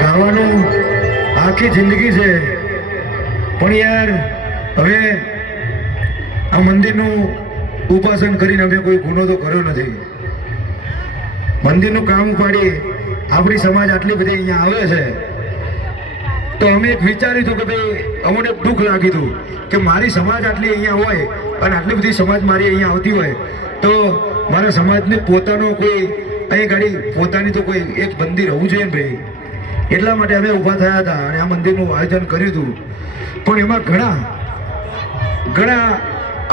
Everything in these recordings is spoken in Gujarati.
ગાવાનું આખી જિંદગી છે, પણ યાર હવે આ મંદિરનું ઉપાસન કરીને અમે કોઈ ગુનો તો કર્યો નથી. મંદિરનું કામ ઉપાડી આપણી સમાજ આટલી બધી અહીંયા આવે છે, તો અમે એક વિચાર્યું હતું કે ભાઈ અમને દુઃખ લાગ્યું હતું કે મારી સમાજ આટલી અહીંયા હોય અને આટલી બધી સમાજ મારી અહીંયા આવતી હોય, તો મારા સમાજને પોતાનો કોઈ અહીં ગાડી પોતાની તો કોઈ એક મંદિર હોવું જોઈએ ને ભાઈ. એટલા માટે અમે ઊભા થયા હતા અને આ મંદિરનું આયોજન કર્યું હતું. પણ એમાં ઘણા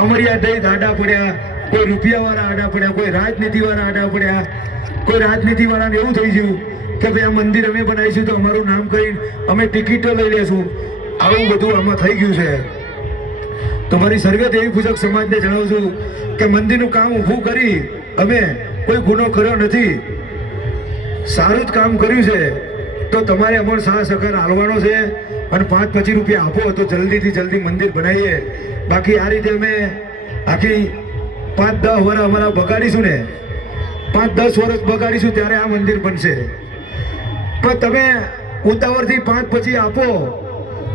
અમરિયા દઈ આડા પડ્યા, કોઈ રૂપિયાવાળા આડા પડ્યા, કોઈ રાજનીતિવાળા આડા પડ્યા. કોઈ રાજનીતિવાળાને એવું થઈ ગયું કે ભાઈ આ મંદિર અમે બનાવીશું તો અમારું નામ કરીને અમે ટિકિટો લઈ લેશું. આવું બધું આમાં થઈ ગયું છે. તો મારી સર્વે દેવી પૂજક સમાજને જણાવું છું કે મંદિરનું કામ ઊભું કરી અમે કોઈ ગુનો કર્યો નથી, સારું જ કામ કર્યું છે. તો તમારે અમારો સાથ સહકાર હાલવાનો છે અને 5-25 રૂપિયા આપો તો જલ્દીથી જલ્દી મંદિર બનાવીએ. બાકી આ રીતે અમે આખી 5-10 વર્ષ અમારા બગાડીશું ને, 5-10 વર્ષ બગાડીશું ત્યારે આ મંદિર બનશે. પણ તમે ઉતાવળથી 5-25 આપો,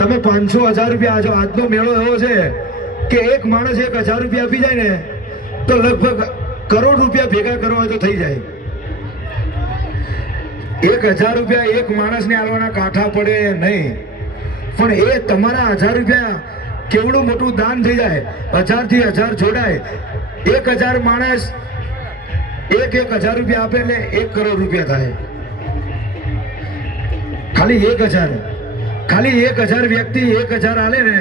તમે 500-1000 રૂપિયા આજો. આજનો મેળો એવો છે કે એક માણસ 1000 રૂપિયા આપી જાય ને તો લગભગ કરોડ રૂપિયા ભેગા કરવા હોય તો થઈ જાય. 1000 રૂપિયા એક માણસને આલવાના કાંઠા પડે નહીં, પણ એ તમારા 1000 રૂપિયા કેવડું મોટું દાન થઈ જાય. 1000 થી 1000 જોડાય, 1000 માણસ 1000 રૂપિયા આપે એટલે 1 કરોડ રૂપિયા થાય. ખાલી 1000 વ્યક્તિ 1000 આલે ને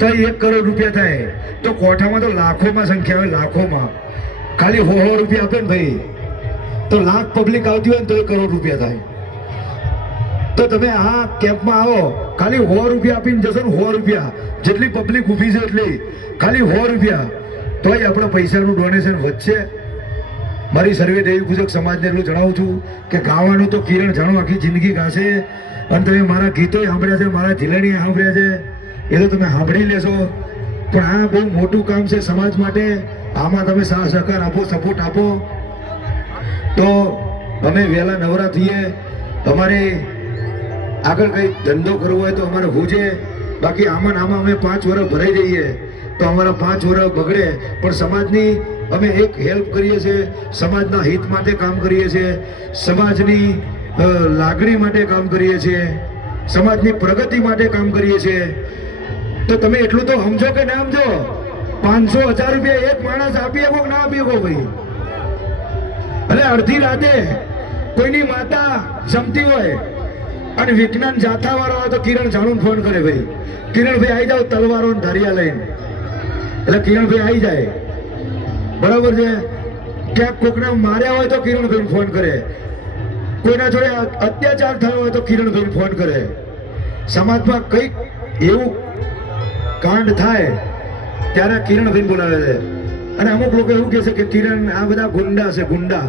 તો 1 કરોડ રૂપિયા થાય. તો કોઠામાં તો લાખોમાં સંખ્યા હોય, લાખોમાં. ખાલી 100 રૂપિયા આપે ને ભાઈ તો લાખ પબ્લિક આવતી હોય ને તો 1 કરોડ રૂપિયા થાય. તો તમે આ કેમ્પમાં આવો, ખાલી 100 રૂપિયા આપીને જશો ને, 100 રૂપિયા જેટલી પબ્લિક ઊભી છે એટલી, ખાલી 100 રૂપિયા તોય આપણા પૈસાનું ડોનેશન વધશે. મારી સર્વે દેવી પૂજક સમાજને એટલું જણાવું છું કે ગાવાનું તો કિરણ જાણો આખી જિંદગી ગાશે. અને તમે મારા ગીતો સાંભળ્યા છે, મારા ઝીલણી સાંભળ્યા છે, એ તો તમે સાંભળી લેશો. પણ આ બહુ મોટું કામ છે સમાજ માટે. આમાં તમે સાથ સહકાર આપો, સપોર્ટ આપો તો અમે વહેલા નવરા થઈએ. અમારે આગળ કંઈ ધંધો કરવો હોય તો અમારે હુજે. બાકી આમાં અમે 5 વર્ષ ભરાઈ જઈએ તો અમારા 5 વર્ષ બગડે. પણ સમાજની અમે એક હેલ્પ કરીએ છીએ, સમાજના હિત માટે કામ કરીએ છીએ, સમાજની લાગણી માટે કામ કરીએ છીએ, સમાજની પ્રગતિ માટે કામ કરીએ છીએ. તો તમે એટલું તો સમજો કે ના સમજો? 500-1000 રૂપિયા એક માણસ આપી શકો ના આપી શકો ભાઈ? એટલે અડધી રાતે કોઈની માતા જમતી હોય અને વિજ્ઞાન જાથા વાળો હોય તો કિરણ જાણું ફોન કરે, ભાઈ કિરણભાઈ આવી જાવ તલવારો ધરિયા લઈને. એટલે કિરણભાઈ આવી જાય, બરાબર છે. ક્યાંક કોકને માર્યા હોય તો કિરણભાઈ ફોન કરે, કોઈના જોડે અત્યાચાર થયો હોય તો કિરણભાઈ ફોન કરે. સમાજમાં કંઈક એવું કાંડ થાય ત્યારે કિરણભાઈ બોલાવે છે. અને અમુક લોકો એવું કહે છે કે કિરણ આ બધા ગુંડા છે, ગુંડા.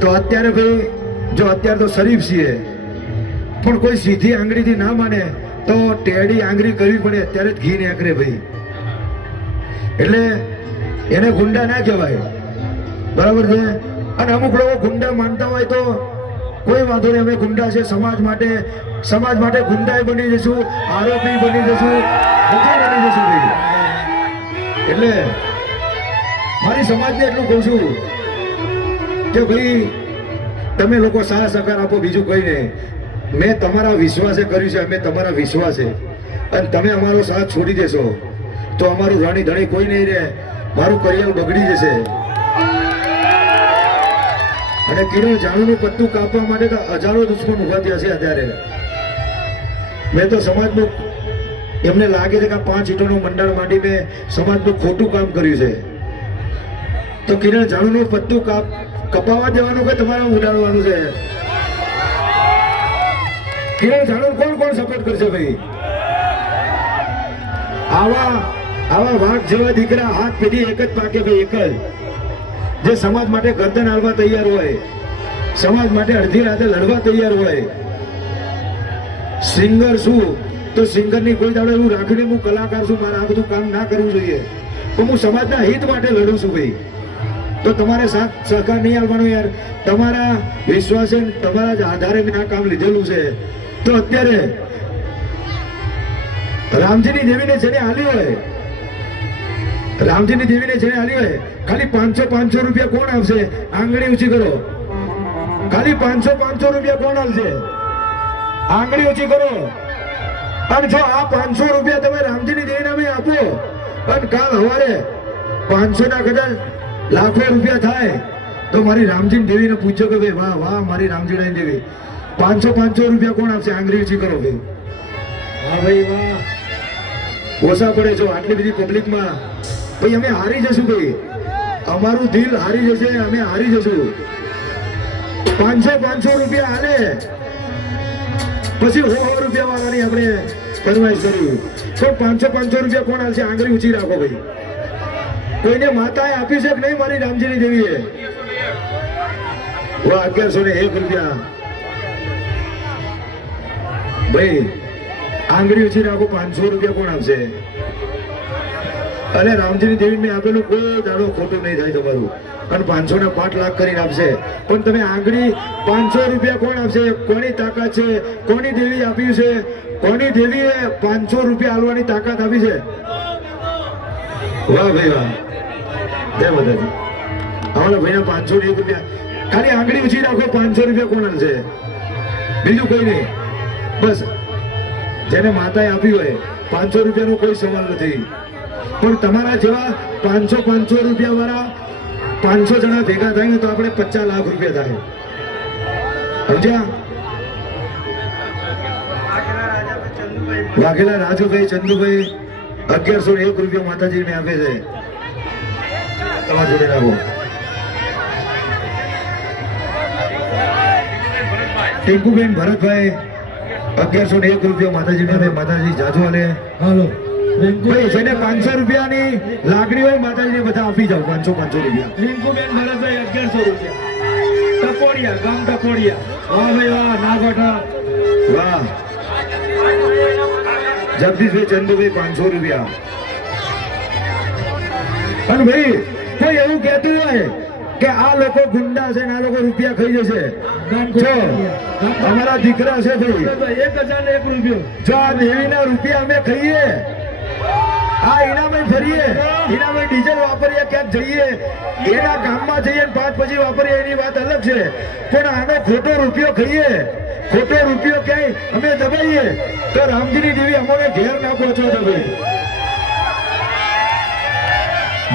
તો અત્યારે ભાઈ જો અત્યારે તો શરીફ છીએ, પણ કોઈ સીધી આંગળીથી ના માને તો ટેડી આંગળી કરવી પડે, અત્યારે જ ઘી નીકળે ભાઈ. એટલે એને ગુંડા ના કહેવાય, બરાબર છે. અને અમુક લોકો ગુંડા માનતા હોય તો કોઈ વાંધો નહીં, અમે ગુંડા છે સમાજ માટે ગુંડા બની જશું, આરોપી બની જશું, બધું બની જશું ભાઈ. એટલે મારી સમાજને એટલું કહું છું કે ભાઈ તમે લોકો સાથ સહકાર આપો, બીજું કંઈ નહીં. મેં તમારા વિશ્વાસે કર્યું છે, અમે તમારા વિશ્વાસે, અને તમે અમારો સાથ છોડી દેશો તો અમારું રાણી ધણી કોઈ નહીં રહે, મારું કરિયર બગડી જશે. અને કિરણ જાણુનું પત્તું કાપવા માટે તો હજારો દુશ્મન ઉભા થયા છે અત્યારે. મેં તો સમાજનું એમને લાગે છે કે 5 ઈંટોનું મંડળ માંડી મેં સમાજનું ખોટું કામ કર્યું છે. તો કિરણ જાણુનું પત્તું કપાવા દેવાનું કે તમારે ઉડાડવાનું છે? કિરણ જાણું કોણ સપોર્ટ કરશે ભાઈ? આવા વાઘ જેવા દીકરા હાથ પેઢી એક જ પાકે ભાઈ, એક જ. જે સમાજ માટે ગરદન હાલવા તૈયાર હોય, સમાજ માટે અડધી રાતે લડવા તૈયાર હોય. સિંગર શું તો સિંગરની કોઈ દાડો એવું રાખીને હું કલાકાર છું, મારે આ બધું કામ ના કરવું જોઈએ, પણ હું સમાજના હિત માટે લડું છું ભાઈ. તો તમારે સાથ સહકાર નહીં આપવાનો યાર. તમારા વિશ્વાસે તમારા જ આધારે મેં આ કામ લીધેલું છે. તો અત્યારે રામજીની દેવીને જેને આલી હોય, રામજીની દેવીને જેને આલી હોય, ખાલી 500 રૂપિયા કોણ આપશે? આંગળી ઊંચી કરો. ખાલી 500 રૂપિયા કોણ આપશે? આંગળી ઊંચી કરો. અને જો આ 500 રૂપિયા તમે રામજીની દેવીને અમે આપો અને કાલ સવારે 500 ના કદાચ લાખો રૂપિયા થાય તો મારી રામજીની દેવીને પૂછજો કે ભાઈ વાહ વાહ મારી રામજીની દેવી 500 રૂપિયા કોણ આપશે? આંગળી ઊંચી કરો ભાઈ. વાહ ભાઈ વાહ. ઓછા પડે જો આટલી બધી પબ્લિકમાં. ભાઈ અમે હારી જશું ભાઈ, અમારું દિલ હારી જશે, અમે હારી જશું. 500 રૂપિયા હાલે પછી 100 રૂપિયા વાળાની આપણે ફરમાઈશ કરી. પણ 500 રૂપિયા કોણ હાલશે? આંગળી ઊંચી રાખો ભાઈ. કોઈને માતાએ આપી છે કે નહીં મારી રામજીની દેવીએ? વાહ 1101 રૂપિયા ભાઈ. આંગળી ઊંચી રાખો. 500 રૂપિયા કોણ આપશે? અને રામજીની દેવી મેં આપેલું કોઈ દાડો ખોટું નહીં થાય તમારું. અને 500 ના 5 લાખ કરીને આપશે. પણ તમે આંગળી 500 રૂપિયા કોણ આપશે? કોની તાકાત છે? કોની દેવી આપી છે? કોની દેવીએ 500 રૂપિયા આલવાની તાકાત આપી છે? વાહ ભાઈ વાહ. જય માતાજી. અમારા ભાઈના 501 રૂપિયા. ખાલી આંગળી ઊંચી રાખો. 500 રૂપિયા કોણ આલશે? બીજું કોઈ નહીં. બસ જેને માતાએ આપી હોય 500 રૂપિયાનો કોઈ સવાલ નથી. પણ તમારા જેવા 500 રૂપિયા વાળા 500 જણા ભેગા થાય ને તો આપણે 50 લાખ રૂપિયા થાય. સમજ્યા? વાઘેલા રાજુભાઈ ચંદુભાઈ 1101 રૂપિયા માતાજીને આપે છે. તમારા જોડે રાખો. ટીંકુબેન ભરતભાઈ 1101 રૂપિયા માતાજીને આપે. માતાજી જાજુ આલે. હાલો ભાઈ જેને 500 રૂપિયાની લાગણી હોય માતાજીને બધા આપી જાવ. 500 રૂપિયા. રિંકુબેન ભરતભાઈ 1100 રૂપિયા. ટકોડિયા ગામ ટકોડિયા. વાહ ભાઈ વાહ. નાગોઠા વાહ. જગદીશભાઈ ચંદુભાઈ 500 રૂપિયા. અને ભાઈ કોઈ એવું કહેતું હોય કે આ લોકો ગુંડા છે ને આ લોકો રૂપિયા ખાઈ જશે, જો અમારા દીકરા છે ભાઈ 1001 રૂપિયો. જો આ દેવીના રૂપિયા અમે ખાઈએ, આ ઇનામે ફરીએ, ઇનામે ડીઝલ વાપરીએ, ક્યાંક જઈએ, એના ગામમાં જઈએ ને 5 પછી વાપરીએ એની વાત અલગ છે. પણ આનો ખોટો રૂપિયો ખાઈએ, ખોટો રૂપિયો ક્યાંય અમે દબાઈએ તો રામજીની દેવી અમને ઘેર ના પહોંચો તો ભાઈ.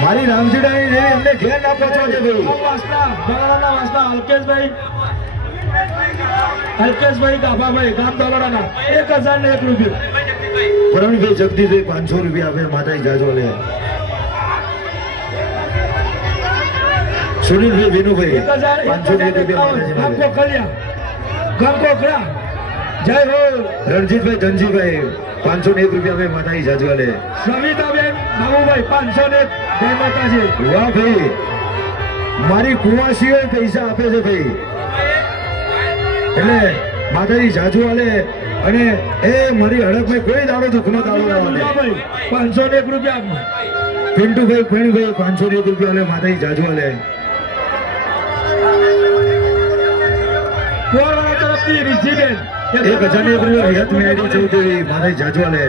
મારી રામજીની દેવી અમને ઘેર ના પહોંચો છે ભાઈ. વાસના બગડાના વાસના અલ્કેશભાઈ ગાભાભાઈ ગામ બગડાના 1001 રૂપિયો. પ્રવીણભાઈ જગદીશભાઈ 500 રૂપિયા આપે. માતાજી જાજો લે. સુનિલભાઈ વિનુભાઈ 501 રૂપિયા માતાજી ખલિયા ગામ કોકરા. જય હો. રણજીતભાઈ ધનજીભાઈ 501 રૂપિયા આપે. માતાજી જાજો લે. સવિતાબેન બાબુભાઈ 501. જય માતાજી. વાહ ભાઈ. મારી કુવાસીઓ પૈસા આપે છે ભાઈ. એટલે માતાજી જાજુ આલે. અને એ મારી હડકમાં કોઈ દાડો દુઃખનો દાડો ના આવે. 501 રૂપિયા. પિન્ટુભાઈ ફેણીભાઈ 501 રૂપિયા આલે. માતાજી જાજુ આલે. કોરવાળા તરફથી રિઝિડેન્ટ 1001 રૂપિયા રિયત મેડી ચૌધરી. માતાજી જાજુ આલે.